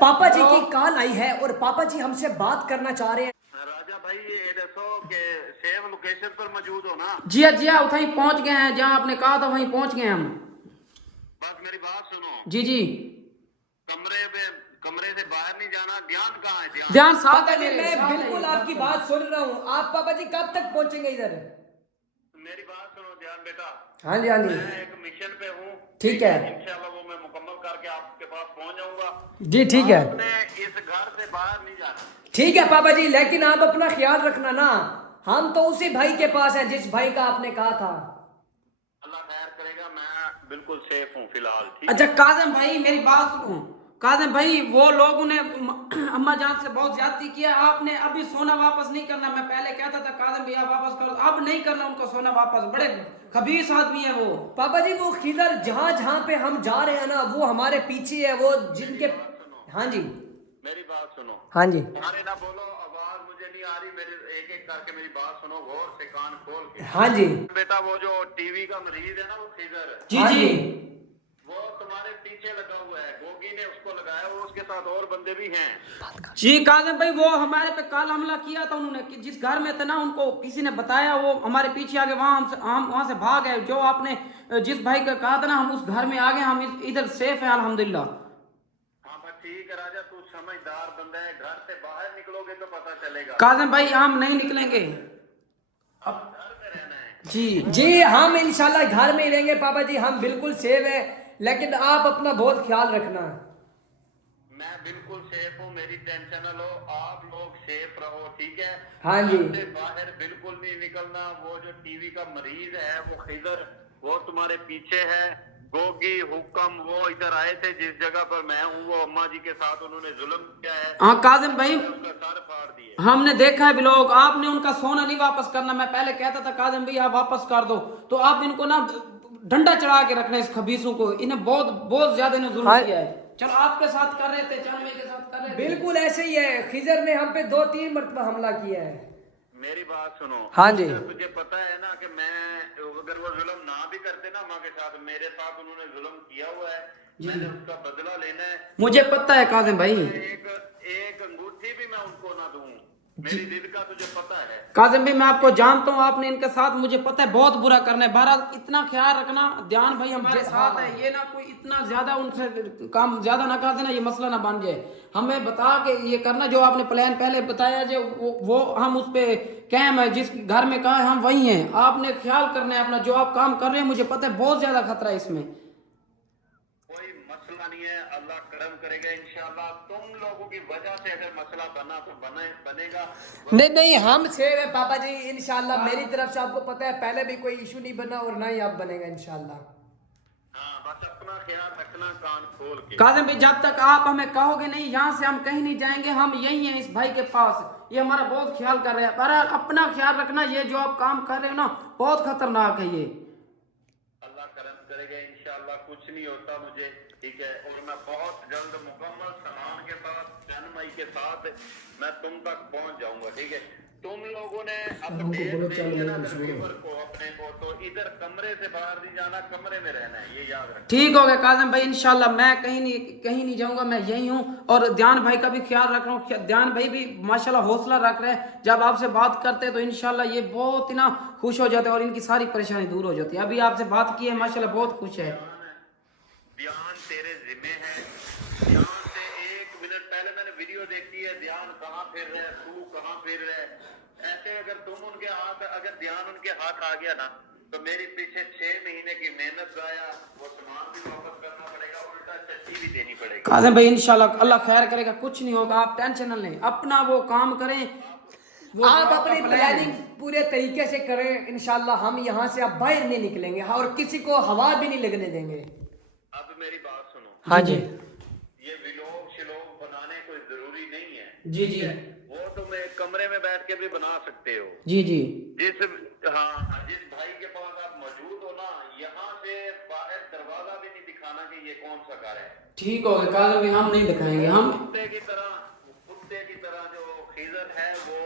पापा जी की कॉल आई है और पापा जी हमसे बात करना चाह रहे हैं। राजा भाई ये दसो कि सेम लोकेशन पर मौजूद हो ना। जी हाँ उठाई पहुंच गए हैं, जहां आपने कहा था वहीं पहुंच गए हम। बस मेरी बात सुनो। जी जी कमरे से बाहर नहीं जाना। ध्यान कहाँ है? ध्यान ध्यान साथ पापा है जी मेरे, मैं साथ है बिल्कुल ये, आपकी साथ है। बात सुन रहा हूँ। आप पापा जी कब तक पहुंचेंगे इधर? मेरी बात सुनो ध्यान बेटा। हाँ जी हाँ जी मैं एक मिशन पे हूँ। ठीक है इंशाल्लाह वो मैं मुकम्मल करके आपके पास पहुंच जाऊंगा। जी ठीक है आपने इस घर से बाहर नहीं जाना। ठीक है पापा जी, लेकिन आप अपना ख्याल रखना ना। हम तो उसी भाई के पास हैं जिस भाई का आपने कहा था। अल्लाह खैर करेगा। मैं बिल्कुल सेफ हूँ फिलहाल। ठीक अच्छा है। काजम भाई मेरी बात सुनो। काजम भाई वो लोगों ने अम्मा जान से बहुत ज्यादती किया। आपने अभी सोना वापस नहीं करना। मैं पहले कहता था काजम भैया वापस करो, अब नहीं करना उनको सोना वापस। बड़े खबीस आदमी है वो। पापा जी वो खिदर जहाँ जहाँ पे हम जा रहे हैं ना वो हमारे पीछे है, वो जिनके। बात सुनो। हाँ जी मेरी बात सुनो। हाँ जी अरे ना बोलो, आवाज मुझे नहीं आ रही। मेरे एक एक करके मेरी बात सुनो गौर से, कान खोल के। हाँ जी बेटा वो जो टीवी का मरीज है ना, वो खिजर है। जी हाँ जी वो तुम्हारे पीछे लगा हुआ है। गोगी ने उसको लगाया। वो उसके साथ और बंदे भी हैं। जी काजम भाई वो हमारे पे काल हमला किया था उन्होंने, कि जिस घर में थे ना उनको किसी ने बताया, वो हमारे पीछे आ गए। हम वहां से भाग गए। जो आपने जिस भाई का कहा था ना, हम उस घर में आ गए। हम इधर सेफ हैं अल्हम्दुलिल्लाह। हाँ बस ठीक है राजा, तू समझदार बंदा है। घर से बाहर निकलोगे तो पता चलेगा। काजम भाई हम नहीं निकलेंगे अब घर में रहना है। जी। जी हम इंशाल्लाह घर में ही रहेंगे पापा जी, हम बिल्कुल सेफ हैं। लेकिन आप अपना बहुत ख्याल रखना। मैं बिल्कुल सेफ हूँ। मेरी टेंशन न लो। आप लोग सेफ रहो। ठीक है। हाँ जी। घर से बाहर बिल्कुल नहीं निकलना। वो जो टीवी का मरीज है वो खिजर, वो तुम्हारे पीछे है। गोगी हुक्म वो इधर आए थे जिस जगह पर मैं हूँ। वो अम्मा जी के साथ उन्होंने जुल्म किया है। हाँ काजिम भाई उसका सर फाड़ दिए। हमने देखा है व्लॉग। आपने उनका सोना नहीं वापस करना। मैं पहले कहता था काजिम भाई आप वापस कर दो, तो आप इनको ना डंडा चढ़ा के रखना इस खबीसों को। इन्हें बहुत बहुत ज्यादा इन्हें जुल्म हाँ। किया है। चलो आपके साथ कर रहे थे, चल मेरे साथ कर रहे थे। बिल्कुल ऐसे ही है, खिजर ने हम पे 2-3 मरतबा हमला किया है। मेरी बात सुनो। हाँ जी। तुझे पता है ना कि मैं अगर वो जुल्म ना भी करते ना माँ के साथ, मेरे साथ उन्होंने जुल्म किया हुआ है। मैंने उसका बदला लेना है। मुझे पता है काजिम भाई। एक एक अंगूठी भी मैं उनको ना दूं। मेरी जिद का तुझे पता है। काजिम भाई मैं आपको जानता हूँ, आपने इनके साथ मुझे पता है बहुत बुरा करना है। बहरहाल इतना ख्याल रखना, ध्यान भाई हमारे साथ है। ये ना कोई इतना ज्यादा उनसे काम ज्यादा ना कर देना, ये मसला ना बन जाए। हमें बता के ये करना जो आपने प्लान पहले बताया जो वो हम उस पे कैम है, जिस घर में कहा है हम वही हैं। आपने ख्याल करना है अपना, जो आप काम कर रहे हैं मुझे पता है बहुत ज्यादा खतरा है इसमें। कोई मसला नहीं है। अल्लाह करम करेगा इंशाल्लाह। तुम लोगों की वजह से अगर मसला बना तो बनेगा। नहीं नहीं हम सेफ है पापा जी इंशाल्लाह। मेरी तरफ से आपको पता है पहले भी कोई इशू नहीं बना और ना ही अब बनेगा इंशाल्लाह। हाँ बस अपना ख्याल रखना कान खोल के। काजिम भाई जब तक आप हमें कहोगे नहीं यहाँ से हम कहीं नहीं जाएंगे। हम यही हैं इस भाई के पास। ये हमारा बहुत ख्याल कर रहे हैं। पर अपना ख्याल रखना, ये जो आप काम कर रहे हो ना बहुत खतरनाक है ये। अल्लाह करम करेगा इंशाल्लाह। कुछ नहीं होता मुझे। ठीक है। और मैं बहुत जल्द मुकम्मल सामान के साथ जनमई के साथ मैं तुम तक पहुंच जाऊंगा। ठीक है। तुम लोगों ने अपडेट देनी है ना ड्राइवर को अपने को, तो इधर कमरे से बाहर नहीं जाना, कमरे में रहना है। ये याद रखना। ठीक हो गया काजिम भाई इंशाल्लाह। मैं कहीं नहीं जाऊंगा, मैं यही हूँ। और ध्यान भाई का भी ख्याल रख रहा हूँ। ध्यान भाई भी माशाल्लाह हौसला रख रहे हैं। जब आपसे बात करते हैं तो इंशाल्लाह ये बहुत ही ना खुश हो जाते हैं और इनकी सारी परेशानी दूर हो जाती है। अभी आपसे बात की है माशाल्लाह बहुत खुश है। ध्यान तेरे जिम्मे है। ध्यान से 1 मिनट पहले मैंने वीडियो देखी है। ध्यान कहाँ फिर रहा है, तू कहाँ फिर रहा है। ऐसे अगर तुम उनके हाथ, अगर ध्यान उनके हाथ आ गया ना, तो मेरी पीछे 6 महीने की मेहनत जाया। वो सामान भी वापस करना पड़ेगा, उल्टा चट्टी भी देनी पड़ेगी। काजिम भाई इंशाल्लाह अल्लाह खैर करेगा, कुछ नहीं होगा। आप टेंशन न लें, अपना वो काम करें। आप अपनी प्लानिंग पूरे तरीके से करें इंशाल्लाह। हम यहाँ से अब बाहर नहीं निकलेंगे और किसी को हवा भी नहीं लगने देंगे। अब मेरी बात सुनो। हाँ जी ये विलोक शिलोक बनाने कोई जरूरी नहीं है। जी जी वो तुम एक कमरे में बैठ के भी बना सकते हो। जी जी जिस भाई के पास आप मौजूद हो ना, यहाँ से बाहर दरवाजा भी नहीं दिखाना कि ये कौन सा घर है। ठीक हो गया काजिम भाई, हम नहीं दिखाएंगे। हम कुत्ते की तरह जो खिजर है वो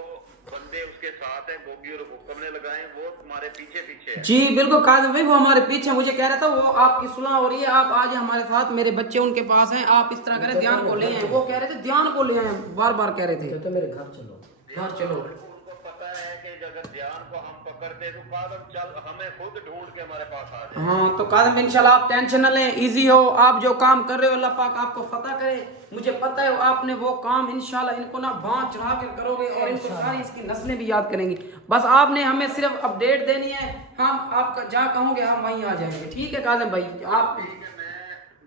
बंदे उसके साथ हैं, गोगी और हुक्म ने लगाए, वो तुम्हारे पीछे पीछे है। जी बिल्कुल काजिम भाई, वो हमारे पीछे, मुझे कह रहा था वो आपकी सुलह हो रही है, आप आज हमारे साथ, मेरे बच्चे उनके पास हैं, आप इस तरह करें ध्यान को ले आए। वो कह रहे थे ध्यान को ले आए, बार बार कह रहे थे तो मेरे घर चलो, घर चलो। उनको पता है कि अगर ध्यान को हम पकड़ते तो कादम चल हमें खुद ढूंढ के हमारे पास आ जाए। हाँ तो काजिम इंशाल्लाह आप टेंशन न लें, इजी हो, आप जो काम कर रहे हो अल्लाह पाक आपको फतह करे। मुझे पता है आपने वो काम इंशाल्लाह इनको ना बांध चढ़ा के करोगे और इनको सारी इसकी नस्लें भी याद करेंगी। बस आपने हमें सिर्फ अपडेट देनी है, हम आपका जहाँ कहोगे हम वहीं आ जाएंगे। ठीक है काजिम भाई, आप ठीक है,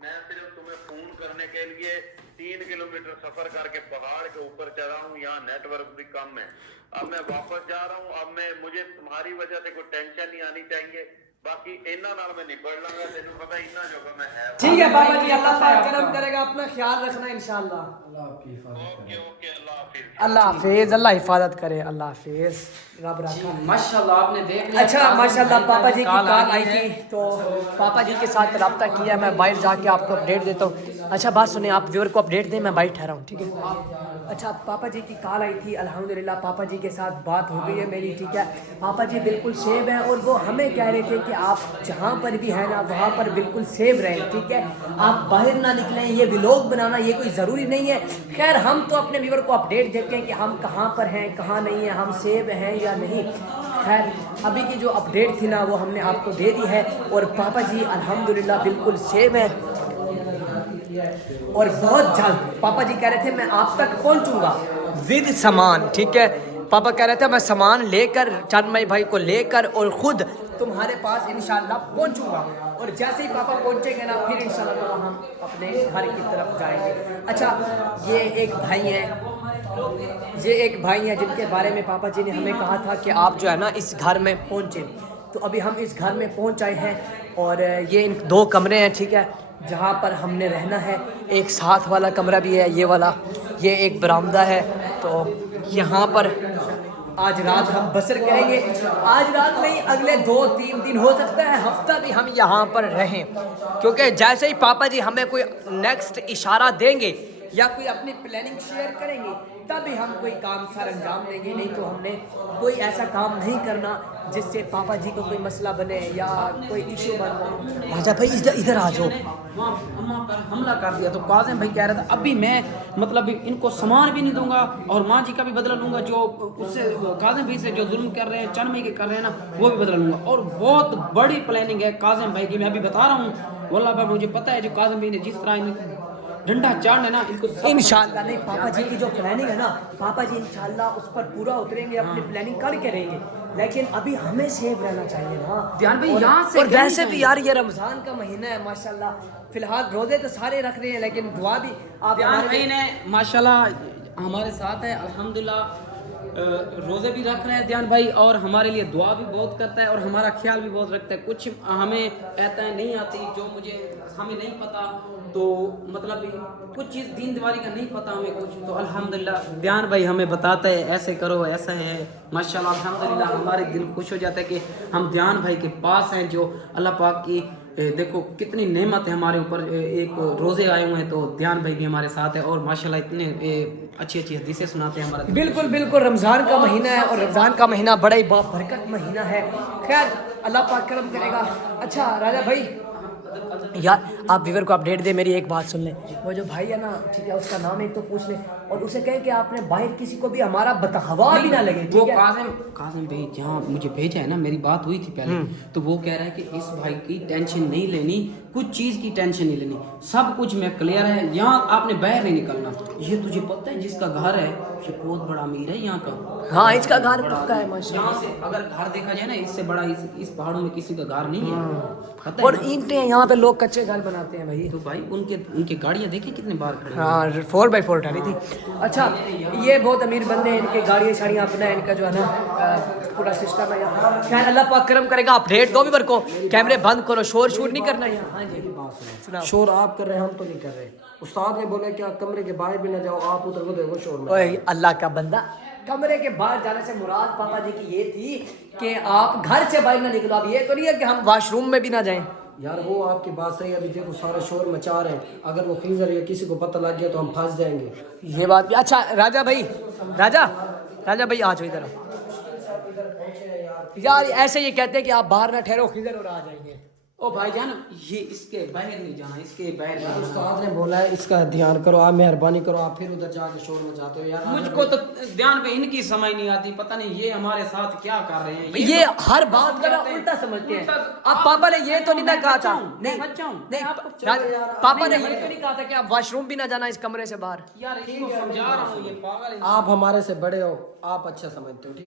मैं सिर्फ तुम्हें फोन करने के लिए 3 किलोमीटर सफर करके पहाड़ के ऊपर चढ़ा हूँ, यहाँ नेटवर्क भी कम है। अब मैं वापस जा रहा हूँ, अब मैं मुझे तुम्हारी वजह से कोई टेंशन नहीं आनी चाहिए, बाकी इन्ना नाल मैं निपट लूंगा, तेनू पता इन्ना जो मैं है। ठीक है बाबा जी, अल्लाह पाक करम करेगा, अपना ख्याल रखना इंशाल्लाह। ओके ओके, अल्लाह हाफिज। अल्लाह हाफिज, अल्लाह हिफाजत करे, अल्लाह हाफिज, रब रखा। माशाल्लाह आपने देख लिया। अच्छा माशाल्लाह पापा जी की कॉल आई थी, तो पापा जी के साथ रब्ता किया, मैं बाहर जाके आपको अपडेट देता हूँ। अच्छा बात सुने, आप व्यूअर को अपडेट दें, मैं बाहर ठहरा हूँ, ठीक है। अच्छा पापा जी की कॉल आई थी, अल्हम्दुलिल्लाह पापा जी के साथ बात हो गई है मेरी, ठीक है। पापा जी बिल्कुल सेव हैं और वो हमें कह रहे थे कि आप जहाँ पर भी हैं ना वहाँ पर बिल्कुल सेव रहें, ठीक है। आप बाहर ना निकलें, ये व्लॉग बनाना ये कोई ज़रूरी नहीं है। खैर हम तो अपने व्यूअर को अपडेट देते हैं कि हम कहाँ पर हैं कहाँ नहीं है, हम सेव हैं या नहीं। खैर अभी की जो अपडेट थी ना वो हमने आपको दे दी है, और पापा जी अल्हम्दुलिल्लाह बिल्कुल सेव हैं, और बहुत जल्द पापा जी कह रहे थे मैं आप तक पहुंचूंगा विद सामान, ठीक है। पापा कह रहे थे मैं सामान लेकर, चांदमई भाई को लेकर और खुद तुम्हारे पास इंशाल्लाह पहुंचूंगा, और जैसे ही पापा पहुंचेंगे ना फिर इंशाल्लाह तो हम अपने घर की तरफ जाएंगे। अच्छा ये एक भाई हैं जिनके बारे में पापा जी ने हमें कहा था कि आप जो है ना इस घर में पहुंचे, तो अभी हम इस घर में पहुंच आए हैं, और ये इन 2 कमरे हैं, ठीक है, जहाँ पर हमने रहना है। एक साथ वाला कमरा भी है ये वाला, ये एक बरामदा है, तो यहाँ पर आज रात हम बसर करेंगे। आज रात नहीं, अगले 2-3 दिन, हो सकता है हफ्ता भी हम यहाँ पर रहें, क्योंकि जैसे ही पापा जी हमें कोई नेक्स्ट इशारा देंगे या कोई अपनी प्लानिंग शेयर करेंगे तभी हम कोई काम सर अंजाम देंगे, नहीं तो हमने कोई ऐसा काम नहीं करना जिससे पापा जी को कोई मसला बने या कोई इशू बने। राजा भाई इधर आ जाओ। वहाँ अम्मा पर हमला कर दिया, तो काजिम भाई कह रहा था अभी मैं मतलब इनको सामान भी नहीं दूंगा और माँ जी का भी बदला लूंगा, जो उससे काजिम भाई से जो जुल्म कर रहे हैं, चांदमई के कर रहे हैं ना, वो भी बदला लूंगा। और बहुत बड़ी प्लानिंग है काजिम भाई की, मैं अभी बता रहा हूँ, वल्लाह भाई मुझे पता है जो काजिम भाई ने जिस तरह इनको डंडा चाड़ना है ना, इनको इंशाल्लाह नहीं, पापा जी की जो प्लानिंग है ना, पापा जी इंशाल्लाह उस पर पूरा उतरेंगे, अपनी प्लानिंग करके रहेंगे, लेकिन अभी हमें सेफ रहना चाहिए ना ध्यान भाई यहाँ से। और वैसे भी यार ये रमजान का महीना है माशाल्लाह, फिलहाल रोजे तो सारे रख रहे हैं लेकिन दुआ भी आप ध्यान भाई ने माशाल्लाह हमारे साथ है, अल्हम्दुलिल्लाह रोज़े भी रख रहे हैं ध्यान भाई, और हमारे लिए दुआ भी बहुत करता है और हमारा ख्याल भी बहुत रखता है। कुछ हमें ऐताएं नहीं आती जो मुझे हमें नहीं पता, तो मतलब कुछ चीज़ दीन दीवारी का नहीं पता हमें कुछ, तो अल्हम्दुलिल्लाह ध्यान भाई हमें बताता है ऐसे करो ऐसा है, माशाल्लाह अल्हम्दुलिल्लाह हमारे दिल खुश हो जाता है कि हम ध्यान भाई के पास हैं, जो अल्लाह पाक की देखो कितनी नेमत है हमारे ऊपर। एक रोज़े आए हुए हैं तो ध्यान भाई भी हमारे साथ है, और माशाल्लाह इतने अच्छी अच्छी हदीसें सुनाते हैं हमारा। बिल्कुल बिल्कुल, रमज़ान का महीना है और रमज़ान का महीना बड़ा ही बाबरकत महीना है। खैर अल्लाह पाक करम करेगा। अच्छा राजा भाई यार आप व्यूअर को अपडेट दे, मेरी एक बात सुन लें, वो जो भाई है ना, ठीक है, उसका नाम एक तो पूछ ले और उसे कहे कि आपने बाहर किसी को भी हमारा हवा भी ना लगे, वो ठीक है। काजिम भाई जहाँ मुझे भेजा है ना, मेरी बात हुई थी पहले, तो वो कह रहा है कि इस भाई की टेंशन नहीं लेनी, कुछ चीज़ की टेंशन नहीं लेनी, सब कुछ में क्लियर है, यहाँ आपने बाहर नहीं निकलना। ये तुझे पता है जिसका घर है ये बहुत बड़ा अमीर है यहाँ का। हाँ इसका घर पक्का है माशाल्लाह। यहाँ से अगर घर देखा जाए ना, इससे बड़ा इस पहाड़ों में किसी का घर नहीं है, पता है और ईंटें यहाँ पे लोग कच्चे घर बनाते हैं भाई। तो भाई उनके गाड़ियाँ देखी कितने बार खड़ी हैं। हाँ 4x4 उठा रही थी। अच्छा ये बहुत अमीर बंदे हैं, इनके गाड़ियाँ शाड़ियाँ अपना है, इनका जो है ना पूरा सिस्टम है यहाँ। खैर अल्लाह पाक करम करेगा। अपडेट दो भी बर को, कैमरे बंद करो, शोर शूर नहीं करना यहाँ। हाँ जी सुनाओ। शोर आप कर रहे हैं, हम तो नहीं कर रहे। उस्ताद ने बोला कि आप कमरे के बाहर भी ना जाओ, आप उधर को देखो शोर में। ओए अल्लाह का बंदा, कमरे के बाहर जाने से मुराद पापा जी की ये थी कि आप घर से बाहर ना निकलो। अब ये तो नहीं है कि हम वॉशरूम में भी ना जाएं। यार वो आपकी बात सही है, अभी देखो सारा शोर मचा रहे हैं, अगर वो खींच रही है किसी को पता लग गया तो हम फंस जाएंगे। ये बात भी। अच्छा राजा भाई, राजा राजा भाई आ जाओ इधर। यार ऐसे ये कहते हैं कि आप बाहर ना ठहरो, किधर और आ जाएंगे। ओ भाईजान, ये इसके बाहर नहीं जाना, इसके बाहर नहीं जाना। उस्ताद ने बोला है इसका ध्यान करो, आप मेहरबानी करो, आप फिर उधर जाके शोर मचाते हो यार। मुझको तो ध्यान पे इनकी समझ नहीं आती, पता नहीं ये हमारे साथ क्या कर रहे हैं। ये हर बात का ना उल्टा समझते हैं। अब पापा ने ये तो नहीं ना कहा था, नहीं बच्चा हूँ नहीं पापा ने ये तो नहीं कहा था कि आप वॉशरूम भी ना जाना इस कमरे से बाहर। यार, इसको समझा रहा हूँ, ये पागल है। आप हमारे से बड़े हो, आप अच्छा समझते हो, ठीक।